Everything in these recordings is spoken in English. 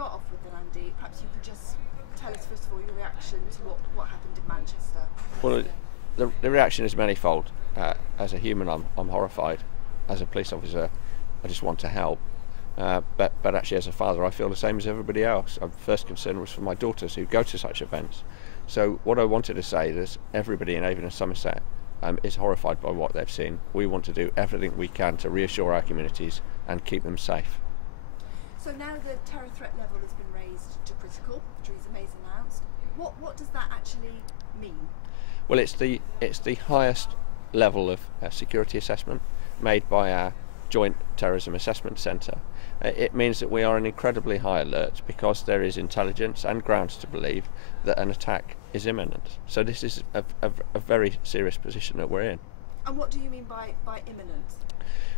start off with then, Andy, perhaps you could just tell us first of all your reaction to what happened in Manchester. Well, the reaction is manifold. As a human, I'm horrified. As a police officer, I just want to help. But actually, as a father, I feel the same as everybody else. Our first concern was for my daughters who go to such events. So what I wanted to say is everybody in Avon and Somerset is horrified by what they've seen. We want to do everything we can to reassure our communities and keep them safe. So now the terror threat level has been raised to critical, Theresa May's announced. What does that actually mean? Well, it's the highest level of security assessment made by our Joint Terrorism Assessment Centre. It means that we are on incredibly high alert because there is intelligence and grounds to believe that an attack is imminent. So this is a very serious position that we're in. And what do you mean by imminent?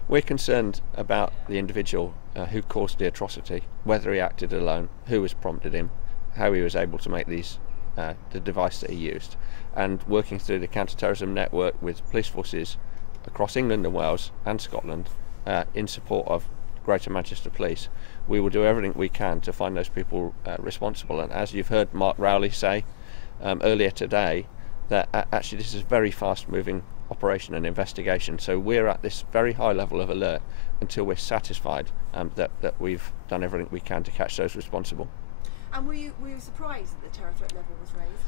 We're concerned about the individual who caused the atrocity, whether he acted alone, who has prompted him, how he was able to make the device that he used, and working through the counter-terrorism network with police forces across England and Wales and Scotland in support of Greater Manchester Police. We will do everything we can to find those people responsible, and as you've heard Mark Rowley say earlier today, that actually this is a very fast-moving operation and investigation, so we're at this very high level of alert until we're satisfied that we've done everything we can to catch those responsible. And were you surprised that the terror threat level was raised?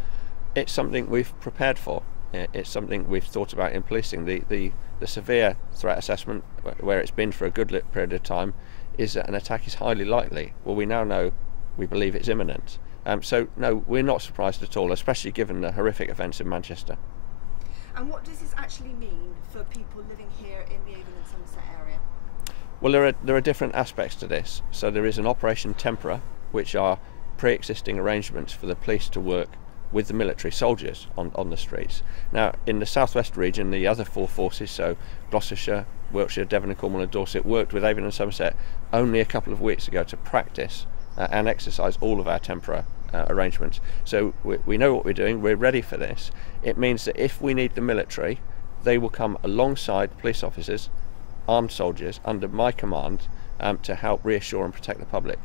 It's something we've prepared for. It's something we've thought about in policing. The severe threat assessment, where it's been for a good period of time, is that an attack is highly likely. Well, we now know, we believe it's imminent. So no, we're not surprised at all, especially given the horrific events in Manchester. And what does this actually mean for people living here in the Avon and Somerset area? Well, there are different aspects to this. So there is an Operation Tempora, which are pre-existing arrangements for the police to work with the military soldiers on the streets. Now, in the southwest region, the other four forces, so Gloucestershire, Wiltshire, Devon and Cornwall and Dorset, worked with Avon and Somerset only a couple of weeks ago to practice and exercise all of our Tempora arrangements. So we know what we're doing, we're ready for this. It means that if we need the military, they will come alongside police officers, armed soldiers, under my command to help reassure and protect the public.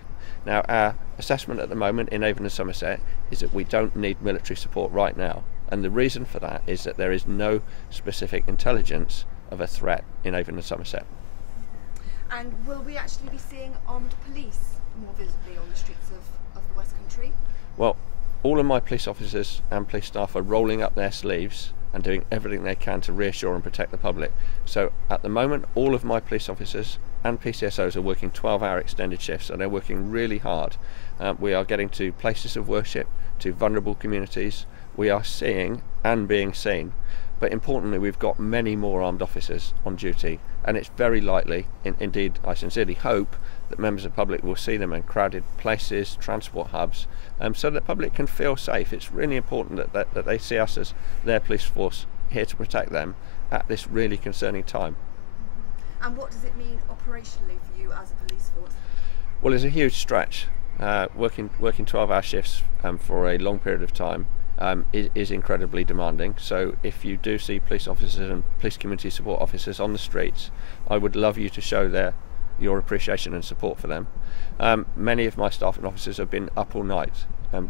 Now, our assessment at the moment in Avon and Somerset is that we don't need military support right now, and the reason for that is that there is no specific intelligence of a threat in Avon and Somerset. And will we actually be seeing armed police more visibly on the streets of the West Country? Well, all of my police officers and police staff are rolling up their sleeves and doing everything they can to reassure and protect the public. So at the moment, all of my police officers and PCSOs are working 12-hour extended shifts, and they're working really hard. We are getting to places of worship, to vulnerable communities. We are seeing and being seen. But importantly, we've got many more armed officers on duty, and it's very likely, indeed I sincerely hope, that members of the public will see them in crowded places, transport hubs, so that the public can feel safe. It's really important that they see us as their police force here to protect them at this really concerning time. And what does it mean operationally for you as a police force? Well, it's a huge stretch. Working 12-hour shifts for a long period of time is incredibly demanding. So if you do see police officers and police community support officers on the streets, I would love you to show your appreciation and support for them. Many of my staff and officers have been up all night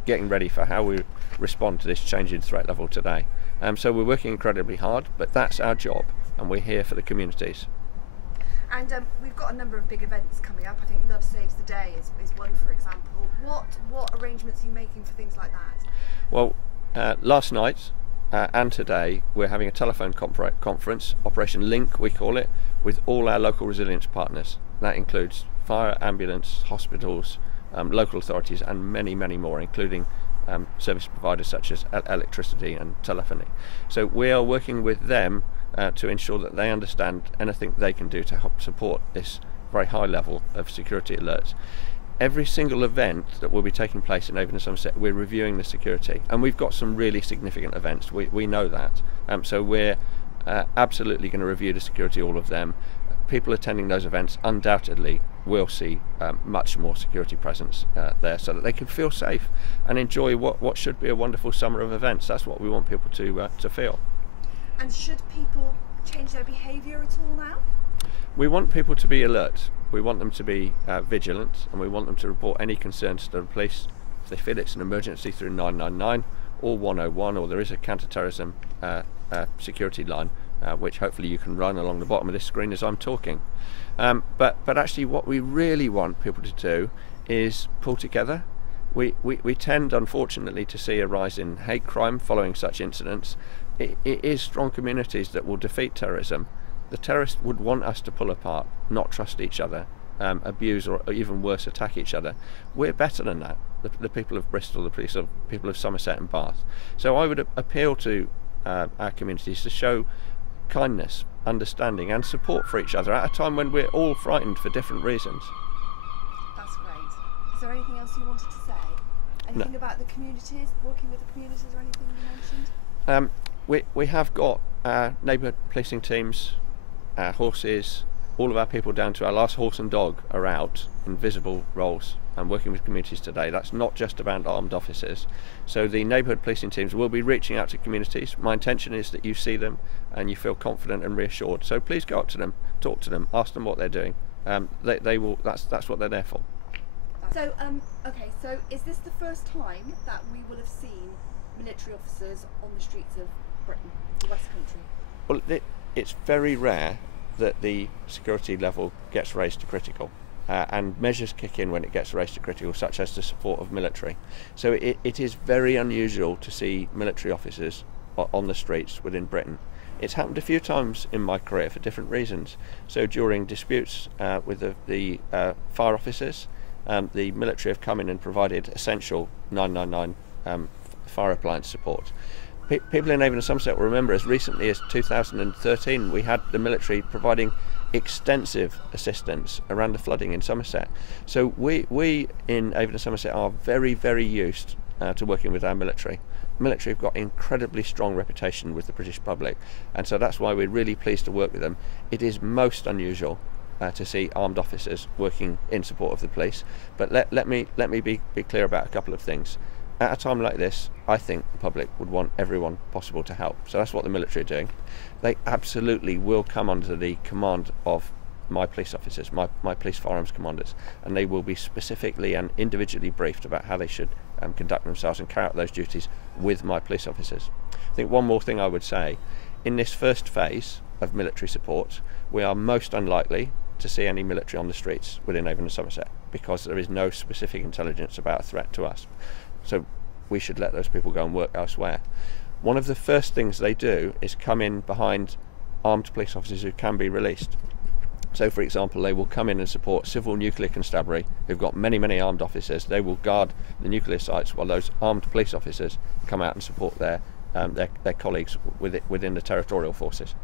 getting ready for how we respond to this change in threat level today. So we're working incredibly hard, but that's our job, and we're here for the communities. And we've got a number of big events coming up. I think Love Saves the Day is one, for example. What arrangements are you making for things like that? Well, last night and today we're having a telephone conference, Operation Link we call it, with all our local resilience partners. That includes fire, ambulance, hospitals, local authorities and many, many more, including service providers such as electricity and telephony. So we are working with them to ensure that they understand anything they can do to help support this very high level of security alerts. Every single event that will be taking place in Avon and Somerset, we're reviewing the security, and we've got some really significant events. We know that, so we're absolutely going to review the security, all of them. People attending those events undoubtedly will see much more security presence there, so that they can feel safe and enjoy what should be a wonderful summer of events. That's what we want people to feel. And should people change their behaviour at all now? We want people to be alert. we want them to be vigilant, and we want them to report any concerns to the police if they feel it's an emergency through 999 or 101, or there is a counter-terrorism security line, which hopefully you can run along the bottom of this screen as I'm talking. But actually what we really want people to do is pull together. We tend, unfortunately, to see a rise in hate crime following such incidents. It is strong communities that will defeat terrorism. The terrorists would want us to pull apart, not trust each other, abuse, or even worse, attack each other. We're better than that, the people of Bristol, the people of Somerset and Bath. So I would appeal to our communities to show kindness, understanding and support for each other at a time when we're all frightened for different reasons. That's great. Is there anything else you wanted to say? Anything about the communities, working with the communities, or anything you mentioned? We have got neighbourhood policing teams, our horses, all of our people down to our last horse and dog are out in visible roles and working with communities today. That's not just about armed officers. So the neighbourhood policing teams will be reaching out to communities. My intention is that you see them and you feel confident and reassured. So please go up to them, talk to them, ask them what they're doing. They will. That's what they're there for. So okay. So is this the first time that we will have seen military officers on the streets of Britain, the West Country? Well, it's very rare that the security level gets raised to critical, and measures kick in when it gets raised to critical, such as the support of military. So it is very unusual to see military officers on the streets within Britain. It's happened a few times in my career for different reasons. So during disputes with the fire officers, the military have come in and provided essential 999 fire appliance support. People in Avon and Somerset will remember as recently as 2013 we had the military providing extensive assistance around the flooding in Somerset. So we in Avon and Somerset are very, very used to working with our military. The military have got an incredibly strong reputation with the British public, and so that's why we're really pleased to work with them. It is most unusual to see armed officers working in support of the police, but let me be clear about a couple of things. At a time like this, I think the public would want everyone possible to help. So that's what the military are doing. They absolutely will come under the command of my police officers, my police firearms commanders, and they will be specifically and individually briefed about how they should conduct themselves and carry out those duties with my police officers. I think one more thing I would say, in this first phase of military support, we are most unlikely to see any military on the streets within Avon and Somerset because there is no specific intelligence about a threat to us. So we should let those people go and work elsewhere. One of the first things they do is come in behind armed police officers who can be released. So for example, they will come in and support civil nuclear constabulary who've got many armed officers. They will guard the nuclear sites while those armed police officers come out and support their colleagues within the territorial forces.